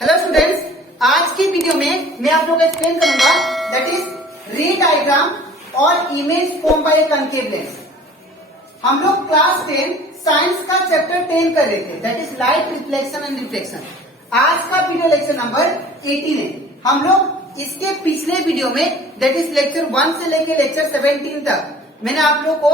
Hello students, आज की video में मैं आप लोगों को एक्सप्लेन करूंगा दैट इज रे डायग्राम और image form by concave lens. हम लोग क्लास 10 साइंस का चैप्टर 10 कर रहे थे that is light reflection and reflection. आज का वीडियो लेक्चर नंबर 18 है। हम लोग इसके पिछले वीडियो में दैट इज लेक्चर 1 से लेके लेक्चर 17 तक मैंने आप लोग को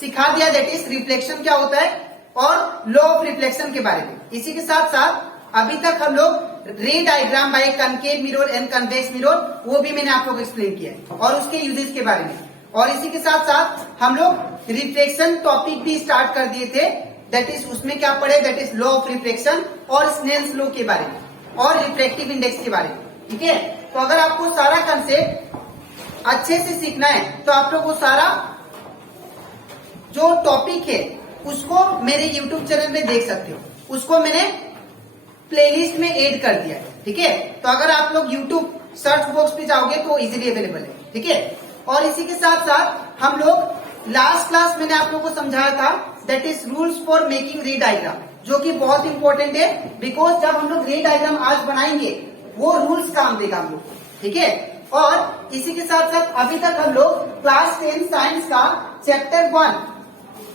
सिखा दिया दैट इज रिफ्लेक्शन क्या होता है और लॉ ऑफ रिफ्लेक्शन के बारे में। इसी के साथ साथ अभी तक हम लोग ray diagram by concave mirror and convex mirror वो भी मैंने आप लोग को एक्सप्लेन किया है और उसके यूजेस के बारे में। और इसी के साथ साथ हम लोग रिफ्लेक्शन टॉपिक भी स्टार्ट कर दिए थे दैट इज उसमें क्या पढ़े that is law of reflection और स्नेल्स लॉ के बारे में और रिफ्रैक्टिव इंडेक्स के बारे में। ठीक है, तो अगर आपको सारा कंसेप्ट अच्छे से सीखना है तो आप लोग वो सारा जो टॉपिक है उसको मेरे यूट्यूब चैनल में देख सकते हो। उसको मैंने प्लेलिस्ट में ऐड कर दिया है। ठीक है, तो अगर आप लोग यूट्यूब सर्च बॉक्स पे जाओगे तो इजीली अवेलेबल है। ठीक है, और इसी के साथ साथ हम लोग लास्ट क्लास मैंने आप लोग को समझाया था that is rules for making रे डायग्राम, जो कि बहुत इंपॉर्टेंट है बिकॉज जब हम लोग रे डायग्राम आज बनाएंगे वो रूल्स काम देगा हम लोग को। ठीक है, और इसी के साथ साथ अभी तक हम लोग क्लास 10 साइंस का चैप्टर 1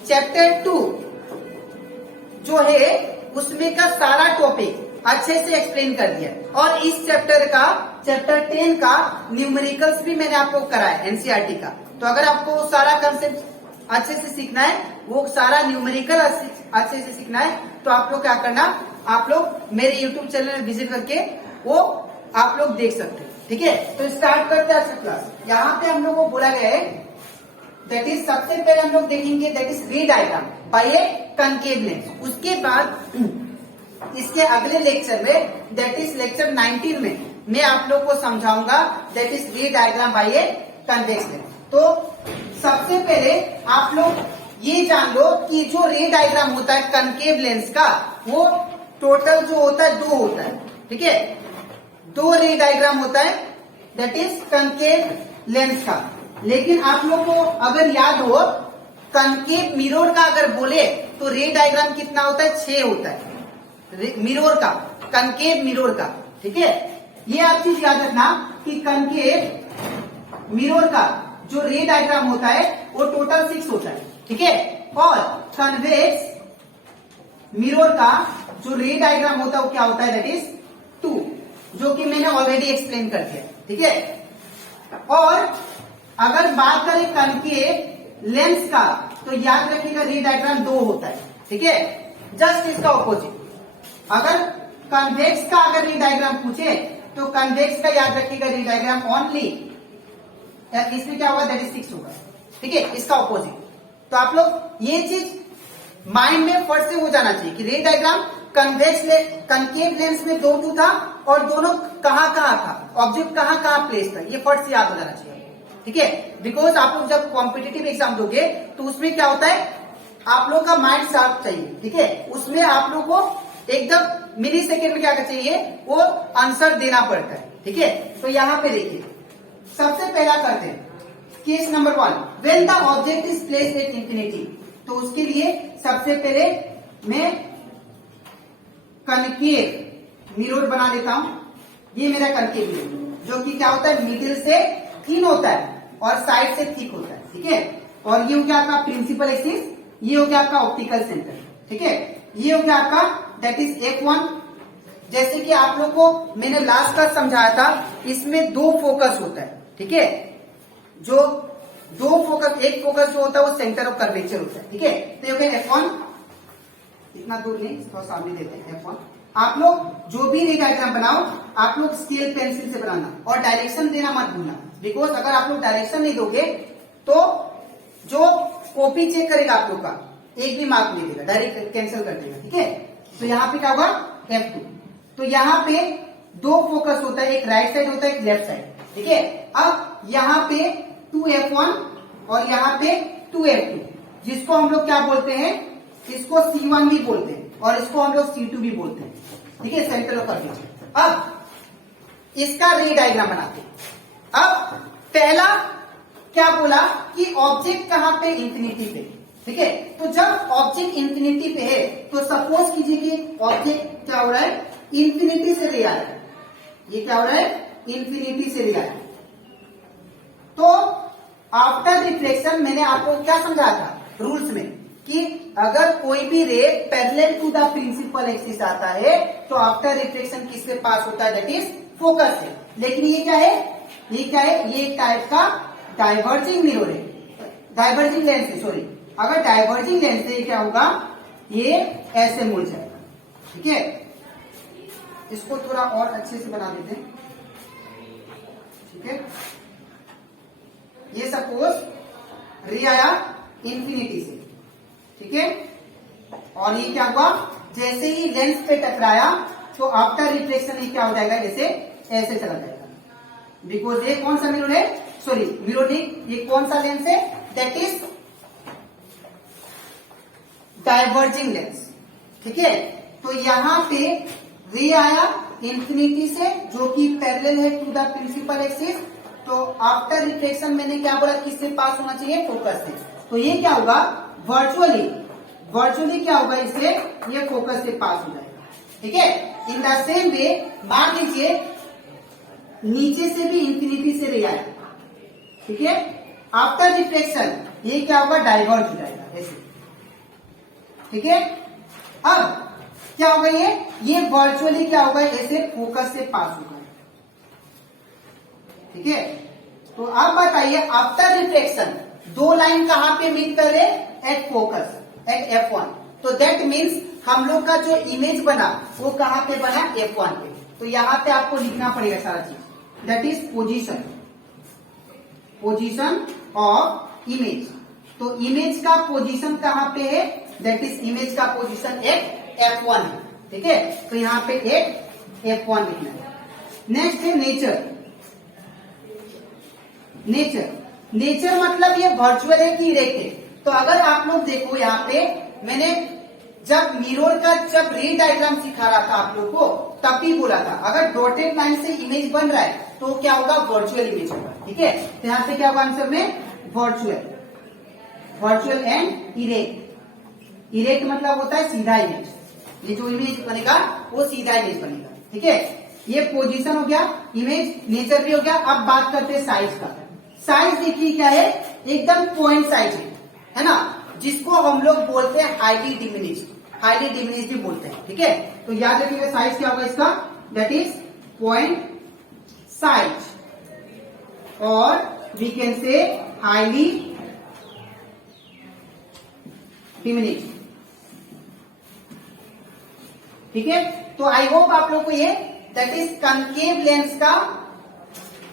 चैप्टर 2 जो है उसमें का सारा टॉपिक अच्छे से एक्सप्लेन कर दिया और इस चैप्टर 10 का न्यूमेरिकल्स भी मैंने आपको कराया एनसीईआरटी का। तो अगर आपको सारा कंसेप्ट अच्छे से सीखना है, वो सारा न्यूमेरिकल अच्छे से सीखना है तो आप लोग क्या करना, आप लोग मेरे यूट्यूब चैनल में विजिट करके वो आप लोग देख सकते हैं। ठीक है, तो स्टार्ट करते हैं आज का क्लास। यहाँ पे हम लोग को बोला गया है दैट इज सबसे पहले हम लोग देखेंगे that is ray diagram by a concave lens. उसके बाद इसके अगले लेक्चर में दैट इज लेक्चर 19 में मैं आप लोग को समझाऊंगा that is ray diagram by a convex lens. तो सबसे पहले आप लोग ये जान लो कि जो रे डायग्राम होता है कनकेव लेंस का वो टोटल जो होता है 2 होता है। ठीक है, 2 रे डायग्राम होता है दैट इज कनकेव लेंस का। लेकिन आप लोग को अगर याद हो कनकेव मिरर का अगर बोले तो रे डायग्राम कितना होता है, 6 होता है मिरर का, कनकेव मिरर का। ठीक है, ये आप चीज याद रखना कि कनकेव मिरर का जो रे डायग्राम होता है वो टोटल 6 होता है। ठीक है, और कन्वेक्स मिरर का जो रे डायग्राम होता है वो क्या होता है दैट इज 2, जो कि मैंने ऑलरेडी एक्सप्लेन कर दिया। ठीक है, और अगर बात करें कनकेव लेंस का तो याद रखिएगा रे डायग्राम 2 होता है। ठीक है, जस्ट इसका ऑपोजिट। अगर कन्वेक्स का अगर रे डायग्राम पूछे तो कन्वेक्स का याद रखिएगा रे डायग्राम ओनली, इसमें क्या होगा दैट इज 6 होगा। ठीक है, इसका ऑपोजिट। तो आप लोग ये चीज माइंड में फट से हो जाना चाहिए कि रे डायग्राम कनकेव लेंस में 2 था और दोनों कहाँ था, ऑब्जेक्ट कहाँ प्लेस था, ये फट से याद हो जाना चाहिए। ठीक है, बिकॉज आप लोग जब कॉम्पिटिटिव एग्जाम दोगे तो उसमें क्या होता है आप लोग का माइंड शार्प चाहिए। ठीक है, उसमें आप लोग को एकदम मिली सेकेंड में क्या चाहिए वो आंसर देना पड़ता है। ठीक है, तो यहाँ पे देखिए सबसे पहला करते हैं case number 1 when the object is placed at infinity. तो उसके लिए सबसे पहले मैं कनकेव मिरर बना लेता हूं। ये मेरा कनकेव मिरर जो कि क्या होता है मिडिल से थिन होता है और साइड से थिक होता है। ठीक है, और ये हो गया आपका प्रिंसिपल एक्सिस, ये हो गया आपका ऑप्टिकल सेंटर। ठीक है, ये हो गया आपका दैट इज F1। जैसे कि आप लोग को मैंने लास्ट क्लास समझाया था इसमें 2 फोकस होता है। ठीक है, जो 2 फोकस, एक फोकस जो होता है वो सेंटर ऑफ कर्वेचर होता है। ठीक है, तो ये हो गया F1, इतना दूर नहीं थोड़ा सामने देते हैं F1। आप लोग जो भी रे डायग्राम बनाओ आप लोग स्केल पेंसिल से बनाना और डायरेक्शन देना मत भूलना, बिकॉज अगर आप लोग डायरेक्शन नहीं दोगे तो जो कॉपी चेक करेगा आप लोग का एक भी मार्क नहीं देगा, डायरेक्ट कैंसिल कर देगा। ठीक है, तो यहाँ पे क्या होगा F2। तो यहाँ पे 2 फोकस होता है, एक राइट साइड होता है एक लेफ्ट साइड। ठीक है, अब यहाँ पे 2F1 और यहाँ पे 2F2, जिसको हम लोग क्या बोलते हैं, इसको C1 भी बोलते हैं और इसको हम लोग C2 भी बोलते हैं। ठीक है, सेंटर ऑफ कर्वेचर। अब इसका रे डायग्राम बनाते हैं। अब पहला क्या बोला कि ऑब्जेक्ट कहां पे, इंफिनिटी पे। ठीक है। तो जब ऑब्जेक्ट इंफिनिटी पे है तो सपोज कीजिए कि ऑब्जेक्ट क्या हो रहा है, इंफिनिटी से रे आ रहा है, ये क्या हो रहा है, इंफिनिटी से रे आ रहा है। तो आफ्टर रिफ्लेक्शन मैंने आपको क्या समझाया था रूल्स में कि अगर कोई भी रे parallel to the principal axis आता है तो आफ्टर रिफ्लेक्शन किससे पास होता है, दैट इज फोकस से। लेकिन ये क्या है, ये क्या है, ये एक टाइप का डाइवर्जिंग मिरर है, डाइवर्जिंग लेंस है, सॉरी। अगर डाइवर्जिंग लेंस से क्या होगा, ये ऐसे मुड़ जाएगा, ठीक है। इसको थोड़ा और अच्छे से बना देते हैं, ठीक है। ये सपोज रे आया इंफिनिटी से, ठीक है, और ये क्या हुआ, जैसे ही लेंस पे टकराया तो आफ्टर रिफ्लेक्शन ये क्या हो जाएगा, जैसे ऐसे चला जाएगा। बिकॉज ये कौन सा मिरर है, सॉरी मिरर नहीं, ये कौन सा लेंस है, दैट इज डाइवर्जिंग लेंस, ठीक है। तो यहां पे रे आया इंफिनिटी से जो कि पैरेलल है टू द प्रिंसिपल एक्सिस, तो आफ्टर रिफ्लेक्शन मैंने क्या बोला, किससे पास होना चाहिए, फोकस से। तो ये क्या होगा, वर्चुअली क्या होगा, इससे ये फोकस से पास हो जाएगा, ठीक है। इन द सेम वे मान लीजिए नीचे से भी इंफिनिटी से रे आया, ठीक है, आफ्टर रिफ्लेक्शन ये क्या होगा, डाइवर्ज हो जाएगा ऐसे, ठीक है। अब क्या होगा, ये वर्चुअली क्या होगा, ऐसे फोकस से पास होगा, ठीक है। तो अब बताइए आफ्टर रिफ्लेक्शन दो लाइन कहां पे मीट कर रहे, एट फोकस, एट F1। तो दैट मीन्स हम लोग का जो इमेज बना वो कहां पे बना, F1 पे। तो यहां पे आपको लिखना पड़ेगा सारा चीज, that is position of image. तो इमेज का पोजीशन कहां पे है, दैट इज इमेज का पोजीशन एट F1 है, ठीक है। तो यहां पे एट F1 लिखना है। नेक्स्ट है नेचर मतलब ये वर्चुअल है कि इरेक्ट है। तो अगर आप लोग देखो यहाँ पे मैंने जब मिरर का जब रे डायग्राम सिखा रहा था आप लोग को तब भी बोला था, अगर डॉटेड लाइन से इमेज बन रहा है तो क्या होगा, वर्चुअल इमेज होगा, ठीक है। तो यहाँ पे क्या होगा आंसर में, वर्चुअल एंड इरेक्ट मतलब होता है सीधा इमेज, ये जो इमेज बनेगा वो सीधा इमेज बनेगा, ठीक है। ये पोजीशन हो गया, इमेज, नेचर भी हो गया। अब बात करते हैं साइज का। साइज देखिए क्या है, एकदम पॉइंट साइज है ना, जिसको हम लोग बोलते हैं हाईली डिमिनिश्ड भी बोलते हैं, ठीक है। तो याद रखिएगा साइज क्या होगा इसका, दैट इज पॉइंट साइज, और we can say highly diminished, ठीक है। तो आई होप आप लोग को ये दैट इज कनकेव लेंस का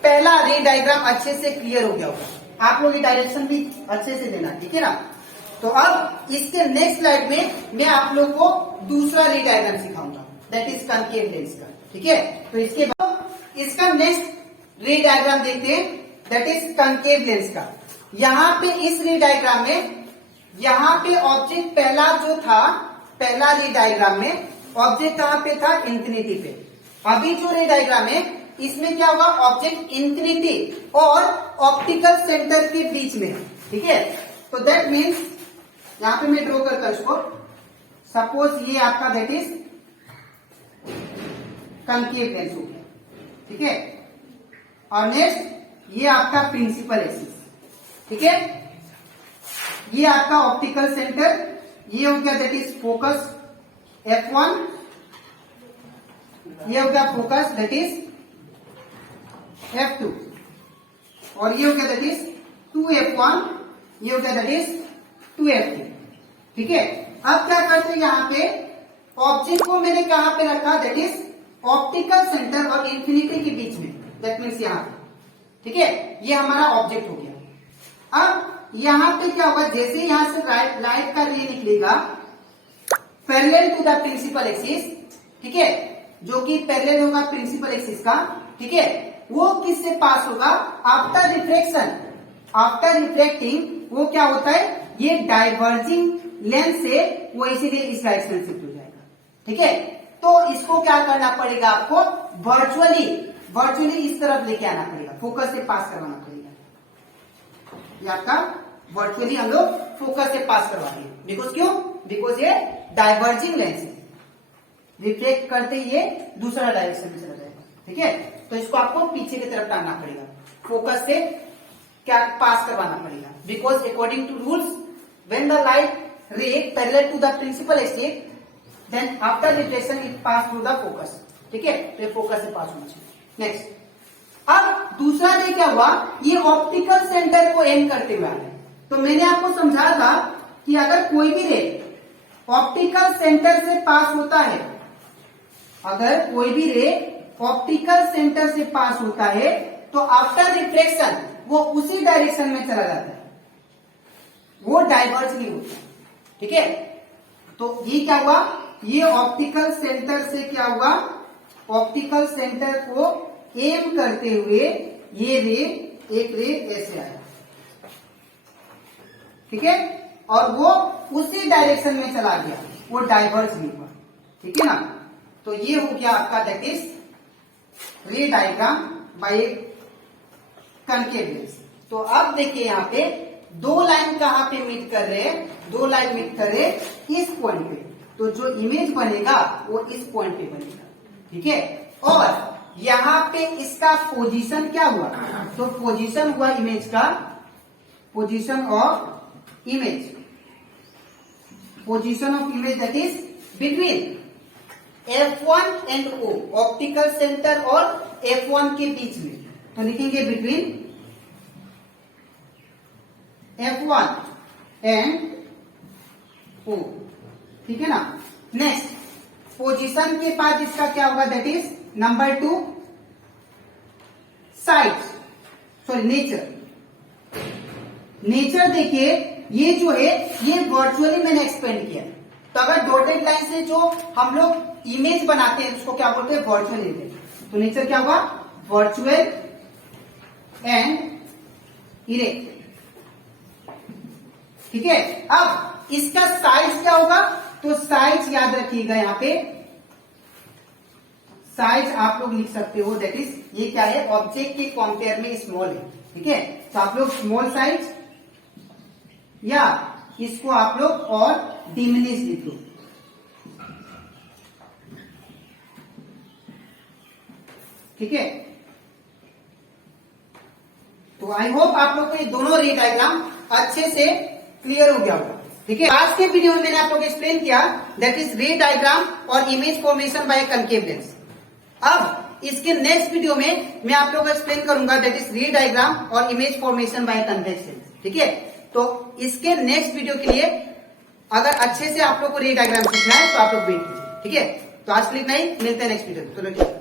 पहला रे डायग्राम अच्छे से क्लियर हो गया होगा। आप लोग ये डायरेक्शन भी अच्छे से देना, ठीक है ना। तो अब इसके नेक्स्ट स्लाइड में मैं आप लोग को दूसरा रे डायग्राम सिखाऊंगा, दैट इज कनकेव लेंस का, ठीक है। तो इसके बाद इसका नेक्स्ट रे डायग्राम देखते हैं, दैट इज कनकेव लेंस का। यहां पे इस रे डायग्राम में यहां पे ऑब्जेक्ट पहला जो था, पहला रे डायग्राम में ऑब्जेक्ट कहां पे था, इंफिनिटी पे। अभी जो रे डायग्राम है इसमें क्या होगा, ऑब्जेक्ट इंफिनिटी और ऑप्टिकल सेंटर के बीच में, ठीक है। तो दैट मीन्स यहां पे मैं ड्रॉ करता हूं इसको, सपोज ये आपका दैट इज कनकेव लेंस हो गया, ठीक है। और नेक्स्ट ये आपका प्रिंसिपल एक्सिस, ठीक है। ये आपका ऑप्टिकल सेंटर, ये हो गया दैट इज फोकस F1, ये हो गया फोकस दैट इज F2, और ये हो गया दैट इज 2F1, ये हो गया दैट इज 2F2, ठीक है। अब क्या करते हैं, यहाँ पे ऑब्जेक्ट को मैंने कहां पे रखा, दैट इज ऑप्टिकल सेंटर और इंफिनिटी के बीच में, दैट मीन्स यहाँ पे, ठीक है। ये हमारा ऑब्जेक्ट हो गया। अब यहाँ पे क्या होगा, जैसे यहां से लाइट का रे निकलेगा parallel to the principal axis, ठीक है, जो कि पैरेलल होगा प्रिंसिपल एक्सिस का, ठीक है। वो किससे पास होगा, आफ्टर रिफ्लेक्शन, आफ्टर रिफ्लेक्टिंग वो क्या होता है, ये डाइवर्जिंग लेंस से वो इसीलिए इस डायरेक्शन शिफ्ट हो जाएगा, ठीक है। तो इसको क्या करना पड़ेगा आपको, वर्चुअली इस तरफ लेके आना पड़ेगा, फोकस से पास करवाना पड़ेगा। ये आपका वर्चुअली हम लोग फोकस से पास करवा रहे हैं। बिकॉज क्यों? बिकॉज ये डाइवर्जिंग लेंस है, रिफ्लेक्ट करते ये दूसरा डायरेक्शन में चला जाएगा। ठीक है, तो इसको आपको पीछे की तरफ टांगना पड़ेगा, फोकस से क्या पास करवाना पड़ेगा। Because according to rules when the light ray parallel to the principal axis then after reflection it pass through the focus. ठीक है, तो ये फोकस से पास होना चाहिए। नेक्स्ट, अब दूसरा रे क्या हुआ, ये ऑप्टिकल सेंटर को एंड करते हुए आ रहे हैं। तो मैंने आपको समझाया था कि अगर कोई भी रे ऑप्टिकल सेंटर से पास होता है, अगर कोई भी रे ऑप्टिकल सेंटर से पास होता है तो आफ्टर रिफ्लेक्शन वो उसी डायरेक्शन में चला जाता है, वो डाइवर्ज नहीं होता। ठीक है, तो ये क्या हुआ, ये ऑप्टिकल सेंटर से क्या हुआ, ऑप्टिकल सेंटर को एम करते हुए ये रे, एक रे ऐसे आया। ठीक है, और वो उसी डायरेक्शन में चला गया, वो डाइवर्ज नहीं हुआ। ठीक है ना, तो ये हो गया आपका that is ray diagram by concave lens. तो अब देखिए यहाँ पे दो लाइन कहां पे मीट कर रहे हैं, दो लाइन मीट कर रहे हैं इस पॉइंट पे, तो जो इमेज बनेगा वो इस पॉइंट पे बनेगा। ठीक है, और यहाँ पे इसका पोजीशन क्या हुआ, तो पोजीशन हुआ इमेज का, position of image, position of image that is between F1 and O, optical centre और F1 के बीच में। तो लिखेंगे बिटवीन F1 एंड O। ठीक है ना। नेक्स्ट, पोजीशन के बाद इसका क्या होगा, that is number 2 side, sorry nature. Nature देखिए ये जो है ये वर्चुअली मैंने एक्सपेंड किया। तो अगर डॉटेड लाइन से जो हम लोग इमेज बनाते हैं उसको क्या बोलते हैं, वर्चुअल इमेज। तो नेचर क्या होगा, वर्चुअल एंड इरेक्ट। ठीक है, अब इसका साइज क्या होगा, तो साइज याद रखिएगा, यहां पे साइज आप लोग लिख सकते हो, दैट इज ये क्या है, ऑब्जेक्ट के कंपेयर में स्मॉल है। ठीक है, तो आप लोग स्मॉल साइज या इसको आप लोग और डिमिनिश लिख लो। ठीक है, तो आई होप आप लोग को ये दोनों रे डायग्राम अच्छे से क्लियर हो गया होगा। ठीक है, आज के वीडियो में मैंने आप लोग को एक्सप्लेन किया दैट इज रे डायग्राम और image formation by concave lens. अब इसके नेक्स्ट वीडियो में मैं आप लोग को एक्सप्लेन करूंगा दैट इज रे डायग्राम और image formation by convex lens. ठीक है, तो इसके नेक्स्ट वीडियो के लिए अगर अच्छे से आप लोग को रे डायग्राम सीखना है तो आप लोग वेट कीजिए। ठीक है, तो आज के लिए इतना ही, मिलते हैं नेक्स्ट वीडियो में। चलो ठीक है।